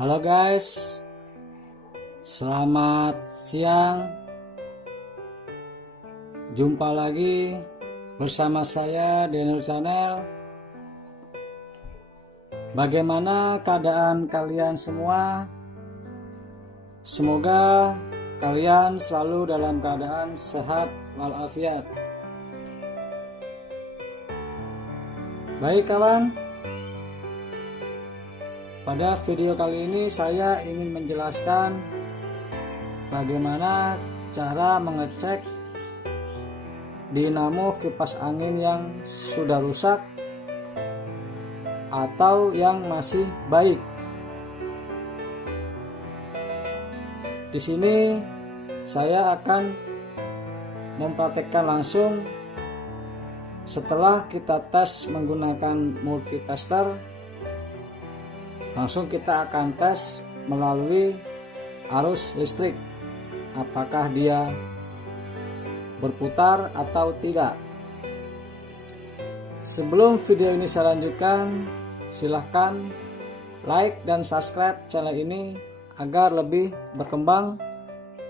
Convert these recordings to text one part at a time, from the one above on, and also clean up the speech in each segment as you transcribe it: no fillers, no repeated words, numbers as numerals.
Halo guys, selamat siang. Jumpa lagi bersama saya Denur Channel. Bagaimana keadaan kalian semua? Semoga kalian selalu dalam keadaan sehat walafiat. Baik kawan, pada video kali ini saya ingin menjelaskan bagaimana cara mengecek dinamo kipas angin yang sudah rusak atau yang masih baik. Di sini saya akan mempraktekkan langsung setelah kita tes menggunakan multitester. Langsung kita akan tes melalui arus listrik, apakah dia berputar atau tidak. Sebelum video ini saya lanjutkan, silahkan like dan subscribe channel ini agar lebih berkembang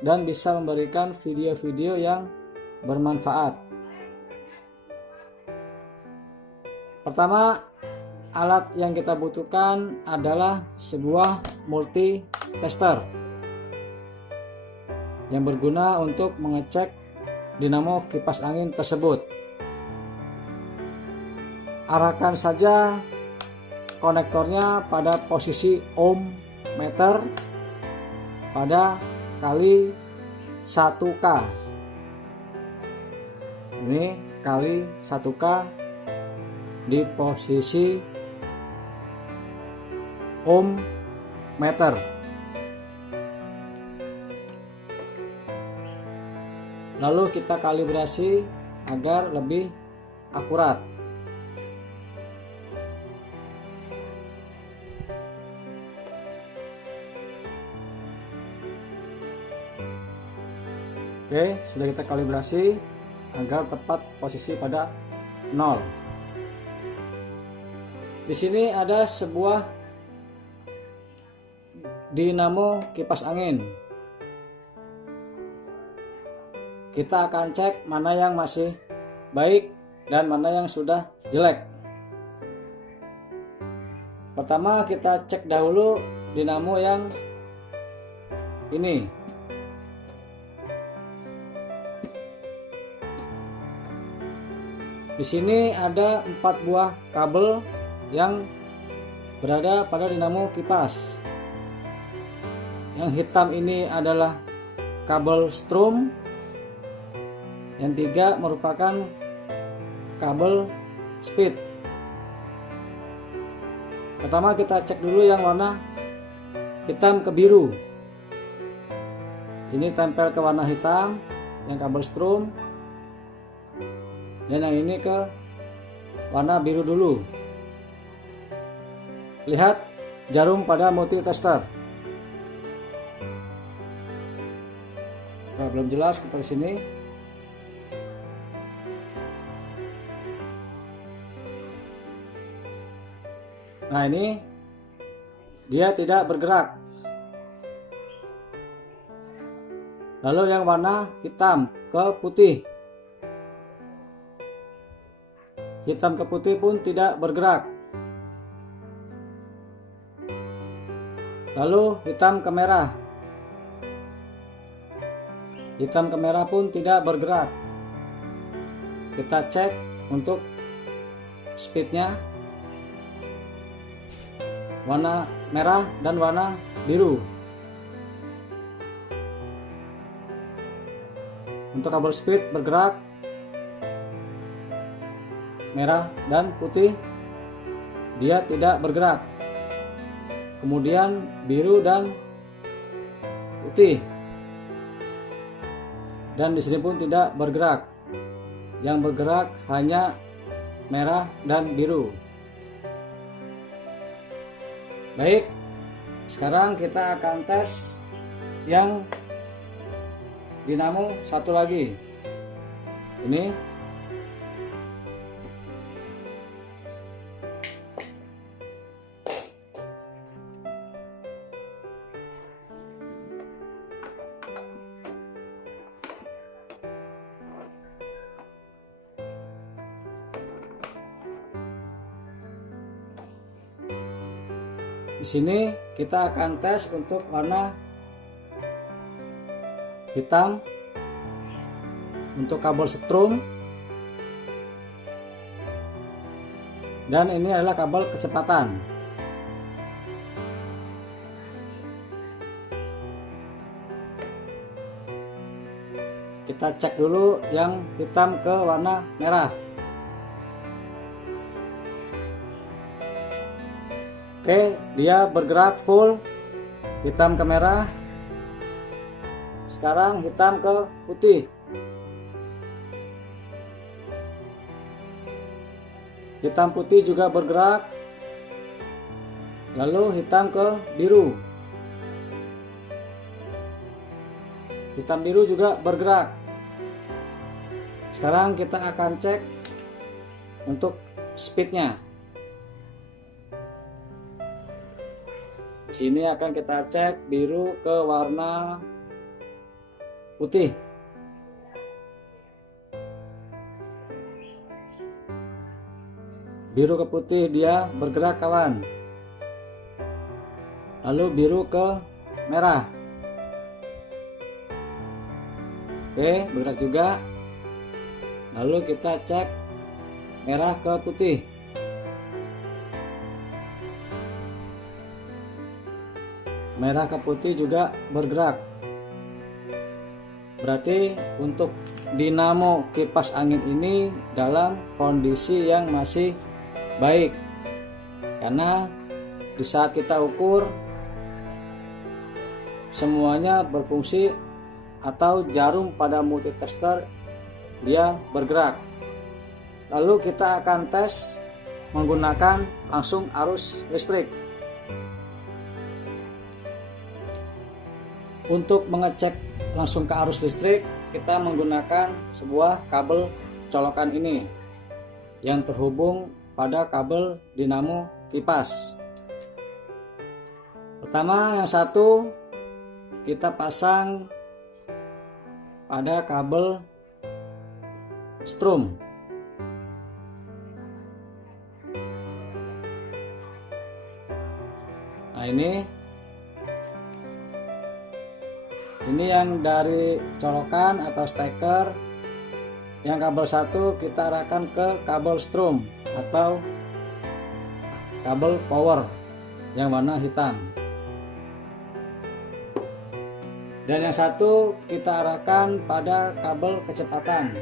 dan bisa memberikan video-video yang bermanfaat. Pertama, alat yang kita butuhkan adalah sebuah multitester yang berguna untuk mengecek dinamo kipas angin tersebut. Arahkan saja konektornya pada posisi ohm meter pada kali 1K. Ini kali 1K di posisi ohm meter. Lalu kita kalibrasi agar lebih akurat. Oke, sudah kita kalibrasi agar tepat posisi pada 0. Di sini ada sebuah dinamo kipas angin. Kita akan cek mana yang masih baik dan mana yang sudah jelek. Pertama kita cek dahulu dinamo yang ini. Di sini ada 4 buah kabel yang berada pada dinamo kipas. Yang hitam ini adalah kabel strum, yang 3 merupakan kabel speed. Pertama kita cek dulu yang warna hitam ke biru. Ini tempel ke warna hitam yang kabel strum, dan yang ini ke warna biru dulu. Lihat jarum pada multitester. Belum jelas kita di sini. Nah, ini dia tidak bergerak. Lalu yang warna hitam ke putih. Hitam ke putih pun tidak bergerak. Lalu hitam ke merah. Hitam ke merah pun tidak bergerak. Kita cek untuk speednya, warna merah dan warna biru. Untuk kabel speed bergerak, merah dan putih dia tidak bergerak. Kemudian biru dan putih, dan di sini pun tidak bergerak. Yang bergerak hanya merah dan biru. Baik, sekarang kita akan tes yang dinamo satu lagi. Ini Di sini kita akan tes untuk warna hitam untuk kabel strum, dan ini adalah kabel kecepatan. Kita cek dulu yang hitam ke warna merah. Oke, dia bergerak full hitam ke merah. Sekarang hitam ke putih. Hitam putih juga bergerak. Lalu hitam ke biru. Hitam biru juga bergerak. Sekarang kita akan cek untuk speednya. Di sini akan kita cek biru ke warna putih. Biru ke putih dia bergerak kawan. Lalu biru ke merah. Oke, bergerak juga. Lalu kita cek merah ke putih. Merah ke putih juga bergerak. Berarti untuk dinamo kipas angin ini dalam kondisi yang masih baik, karena di saat kita ukur semuanya berfungsi atau jarum pada multitester dia bergerak. Lalu kita akan tes menggunakan langsung arus listrik. Untuk mengecek langsung ke arus listrik, kita menggunakan sebuah kabel colokan ini yang terhubung pada kabel dinamo kipas. Pertama, yang satu kita pasang pada kabel strum. Nah, ini yang dari colokan atau steker. Yang kabel satu kita arahkan ke kabel strum atau kabel power yang warna hitam. Dan yang satu kita arahkan pada kabel kecepatan.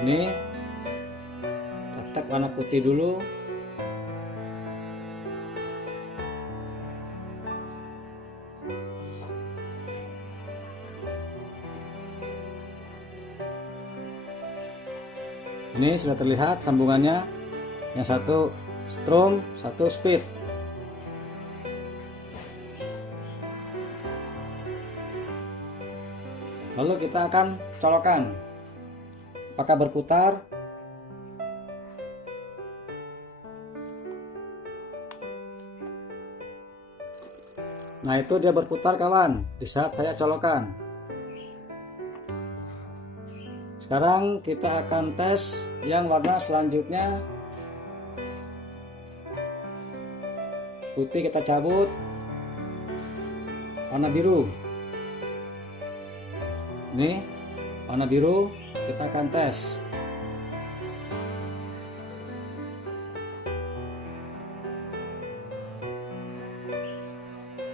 Ini tetek warna putih dulu. Ini sudah terlihat sambungannya, yang satu strum, satu speed. Lalu kita akan colokan. Apakah berputar? Nah, itu dia berputar kawan di saat saya colokan. Sekarang kita akan tes yang warna selanjutnya. Putih kita cabut, warna biru. Ini warna biru, kita akan tes.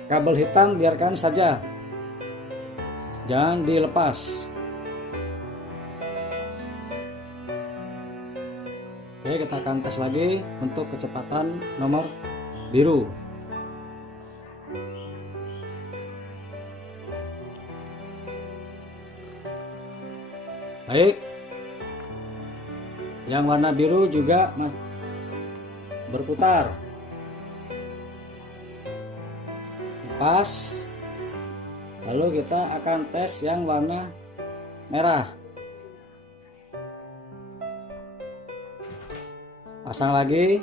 Kabel hitam biarkan saja, jangan dilepas. Oke, kita akan tes lagi untuk kecepatan nomor biru. Baik, yang warna biru juga berputar. Lepas. Lalu kita akan tes yang warna merah. Pasang lagi.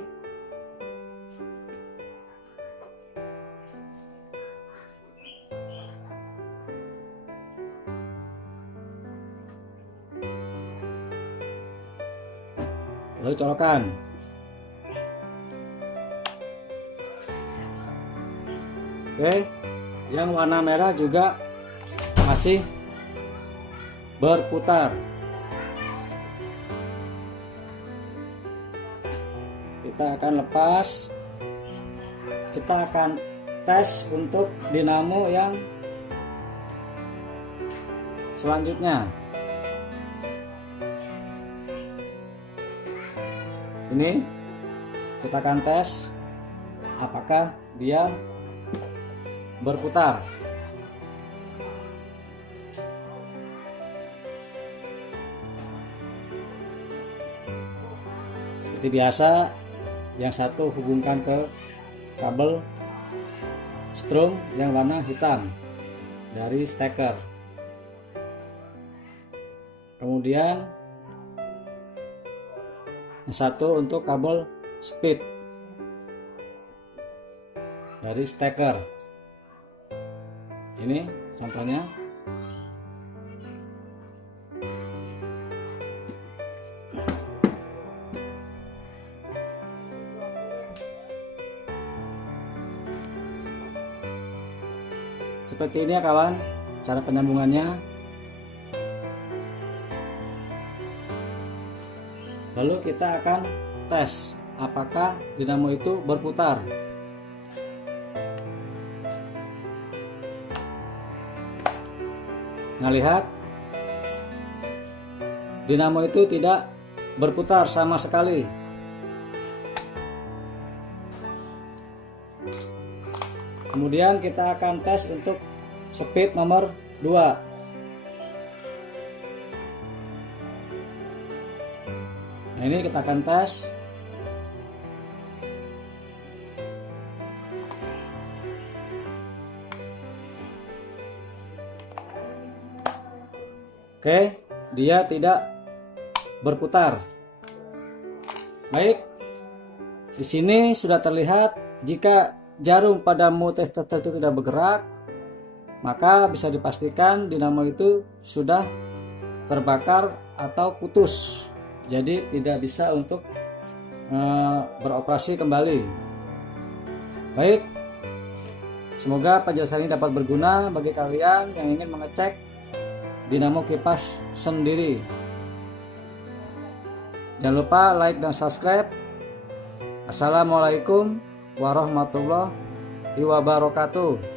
Lalu colokan. Oke, yang warna merah juga masih berputar. Kita akan lepas. Kita akan tes untuk dinamo yang selanjutnya. Ini kita akan tes apakah dia berputar. Seperti biasa, yang satu hubungkan ke kabel strum yang warna hitam dari steker. Kemudian yang satu untuk kabel speed dari steker. Ini contohnya. Seperti ini ya kawan, cara penyambungannya. Lalu kita akan tes apakah dinamo itu berputar. Nah, lihat, dinamo itu tidak berputar sama sekali. Kemudian kita akan tes untuk speed nomor 2. Nah, ini kita akan tes. Oke, dia tidak berputar. Baik, di sini sudah terlihat jika jarum pada mute tertentu tidak bergerak, maka bisa dipastikan dinamo itu sudah terbakar atau putus. Jadi tidak bisa untuk beroperasi kembali. Baik, semoga penjelasan ini dapat berguna bagi kalian yang ingin mengecek dinamo kipas sendiri. Jangan lupa like dan subscribe. Assalamualaikum warahmatullahi wabarakatuh.